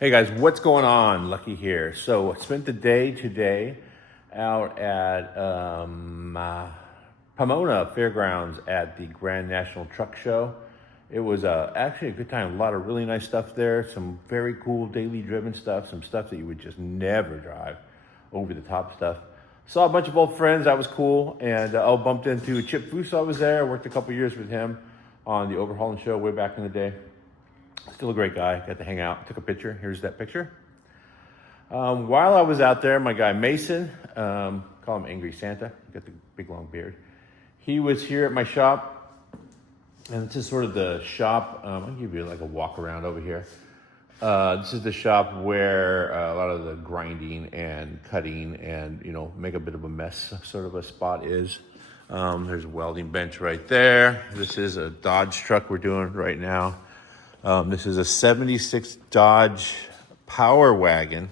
Hey guys, what's going on? Lucky here. So I spent the day today out at Pomona Fairgrounds at the Grand National Truck Show. It was actually a good time. A lot of really nice stuff there. Some very cool daily driven stuff. Some stuff that you would just never drive. Over the top stuff. Saw a bunch of old friends. That was cool. And bumped into Chip Fuso. Was there. Worked a couple years with him on the overhauling show way back in the day. Still a great guy. Got to hang out. Took a picture. Here's that picture. While I was out there, my guy Mason, call him Angry Santa. He got the big long beard. He was here at my shop, and this is sort of the shop. I'll give you like a walk around over here. This is the shop where a lot of the grinding and cutting and make a bit of a mess sort of a spot is. There's a welding bench right there. This is a Dodge truck we're doing right now. This is a 76 Dodge Power Wagon,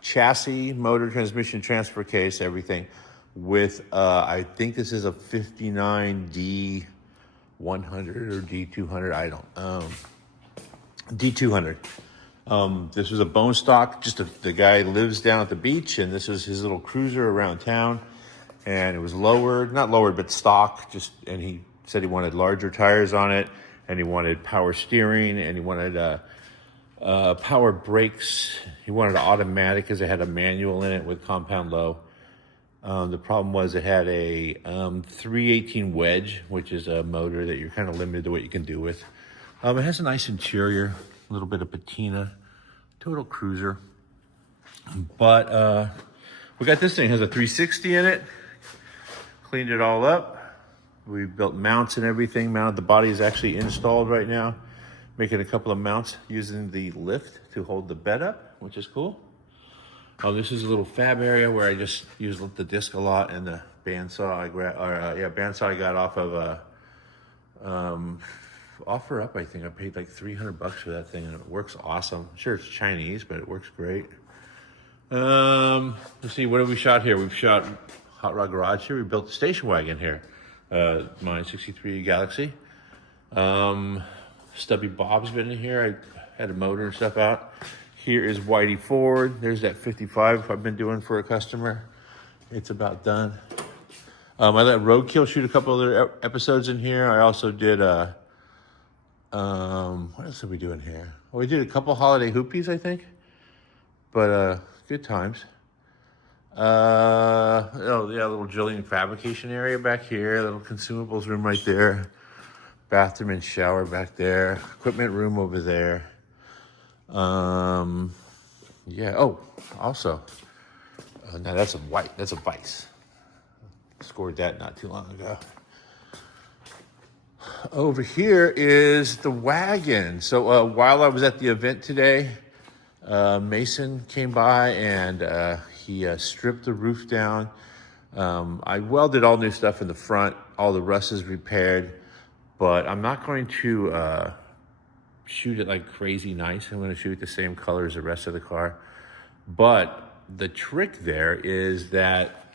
chassis, motor, transmission, transfer case, everything with, I think this is a 59 D100 or D200, I don't, D200. This was a bone stock, the guy lives down at the beach, and this was his little cruiser around town, and it was lowered, not lowered, but stock, and he said he wanted larger tires on it. And he wanted power steering, and he wanted power brakes. He wanted an automatic because it had a manual in it with compound low. The problem was it had a 318 wedge, which is a motor that you're kind of limited to what you can do with. It has a nice interior, a little bit of patina, total cruiser. But we got this thing, it has a 360 in it. Cleaned it all up. We built mounts and everything. Mounted the body is actually installed right now. Making a couple of mounts using the lift to hold the bed up, which is cool. This is a little fab area where I just use the disc a lot, and the bandsaw I got off of Offer Up. I think I paid like $300 for that thing, and it works awesome. I'm sure it's Chinese, but it works great. Let's see, what have we shot here? We've shot Hot Rod Garage here. We built the station wagon here. My 63 Galaxie. Stubby Bob's been in here. I had a motor and stuff out. Here is Whitey Ford. There's that 55 I've been doing for a customer. It's about done. I let Roadkill shoot a couple other episodes in here. I also did, what else did we do in here? Well, we did a couple holiday hoopies, I think. But, good times. Little drilling fabrication area back here, little consumables room right there, bathroom and shower back there, equipment room over there. Also, now that's a Vice. Scored that not too long ago. Over here is the wagon. So while I was at the event today, Mason came by and he stripped the roof down. I welded all new stuff in the front. All the rust is repaired, but I'm not going to shoot it like crazy nice. I'm going to shoot the same color as the rest of the car. But the trick there is that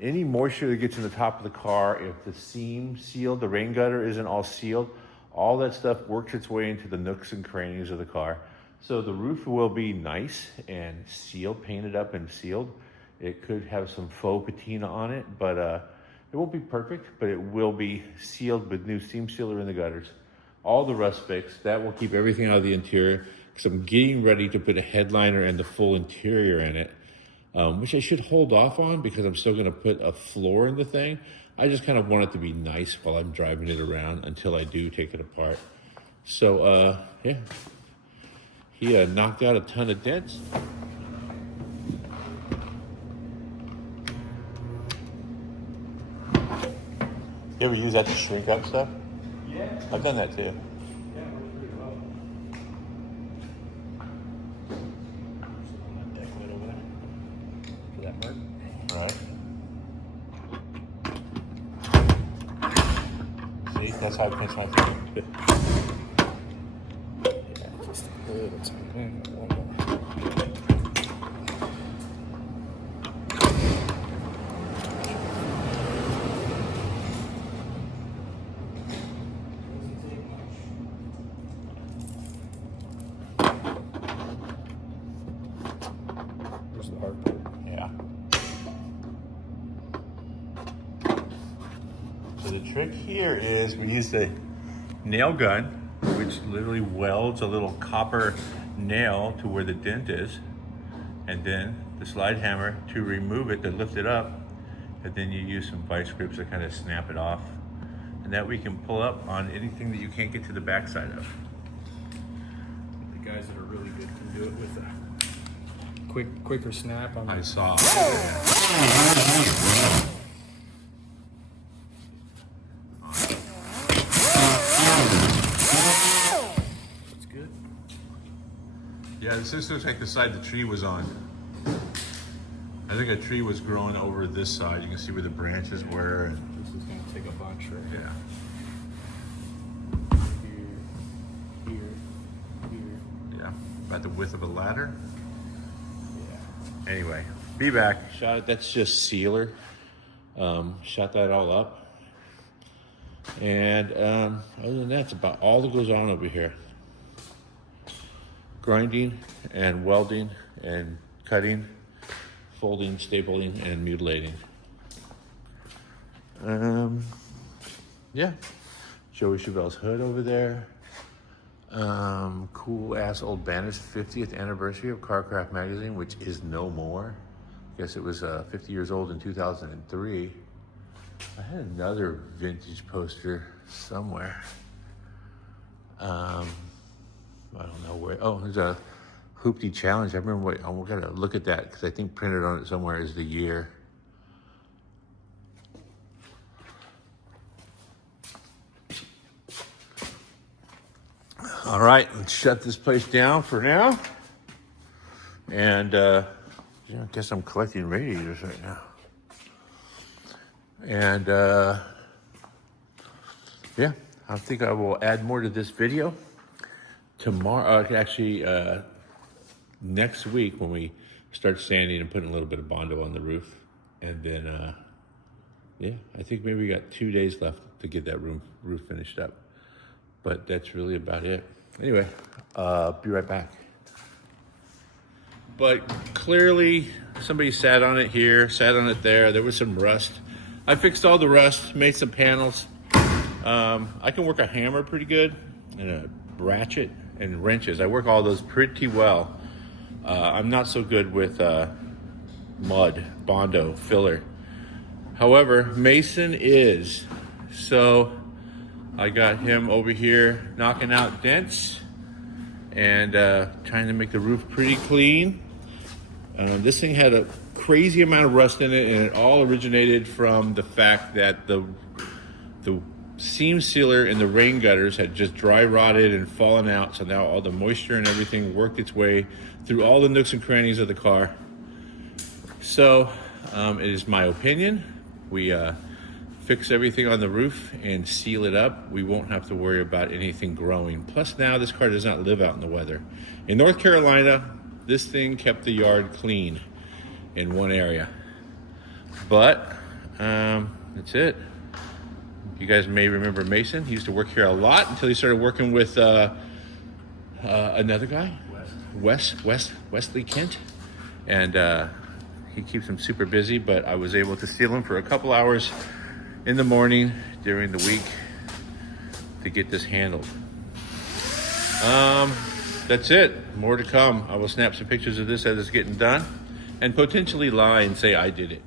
any moisture that gets in the top of the car, if the seam sealed, the rain gutter isn't all sealed, all that stuff works its way into the nooks and crannies of the car. So the roof will be nice and sealed, painted up and sealed. It could have some faux patina on it, but it won't be perfect, but it will be sealed with new seam sealer in the gutters. All the rust fixed. That will keep everything out of the interior, because I'm getting ready to put a headliner and the full interior in it, which I should hold off on because I'm still gonna put a floor in the thing. I just kind of want it to be nice while I'm driving it around until I do take it apart. So, yeah. He knocked out a ton of dents. You ever use that to shrink up stuff? Yeah. I've done that too. Yeah, it works pretty well. That deck lid over there. For that mark. All right. See, that's how I pinch my thing. Yeah, just a little time. One more. So the trick here is we use the nail gun, which literally welds a little copper nail to where the dent is, and then the slide hammer to remove it, to lift it up, and then you use some vice grips to kind of snap it off, and that we can pull up on anything that you can't get to the backside of. The guys that are really good can do it with a quicker snap on I the saw. That's good. Yeah, this looks like the side the tree was on. I think a tree was growing over this side. You can see where the branches were. And, This is gonna take a bunch right yeah. here, here. Yeah, about the width of a ladder. Yeah. Anyway, be back. Shot it. That's just sealer. Shot that all up. And other than that, it's about all that goes on over here. Grinding and welding and cutting, folding, stapling, and mutilating. Yeah. Joey Chavelle's hood over there. Cool ass old Banner's 50th anniversary of Carcraft magazine, which is no more. I guess it was 50 years old in 2003. I had another vintage poster somewhere. I don't know where. Oh, there's a Hoopty Challenge. I remember what. I gotta look at that because I think printed on it somewhere is the year. All right, let's shut this place down for now. And I guess I'm collecting radiators right now. And yeah, I think I will add more to this video tomorrow. Next week when we start sanding and putting a little bit of Bondo on the roof. And then, yeah, I think maybe we got 2 days left to get that roof finished up. But that's really about it. Anyway, be right back. But clearly somebody sat on it here, sat on it there. There was some rust. I fixed all the rust, made some panels. I can work a hammer pretty good and a ratchet and wrenches. I work all those pretty well. I'm not so good with mud, Bondo, filler. However, Mason is. So I got him over here knocking out dents and trying to make the roof pretty clean. This thing had a crazy amount of rust in it, and it all originated from the fact that the seam sealer in the rain gutters had just dry rotted and fallen out. So now all the moisture and everything worked its way through all the nooks and crannies of the car. So it is my opinion. We fix everything on the roof and seal it up. We won't have to worry about anything growing. Plus now this car does not live out in the weather. In North Carolina, this thing kept the yard clean in one area. But that's it. You guys may remember Mason. He used to work here a lot until he started working with another guy, Wesley Kent. And he keeps him super busy, but I was able to steal him for a couple hours in the morning during the week to get this handled. That's it. More to come. I will snap some pictures of this as it's getting done and potentially lie and say I did it.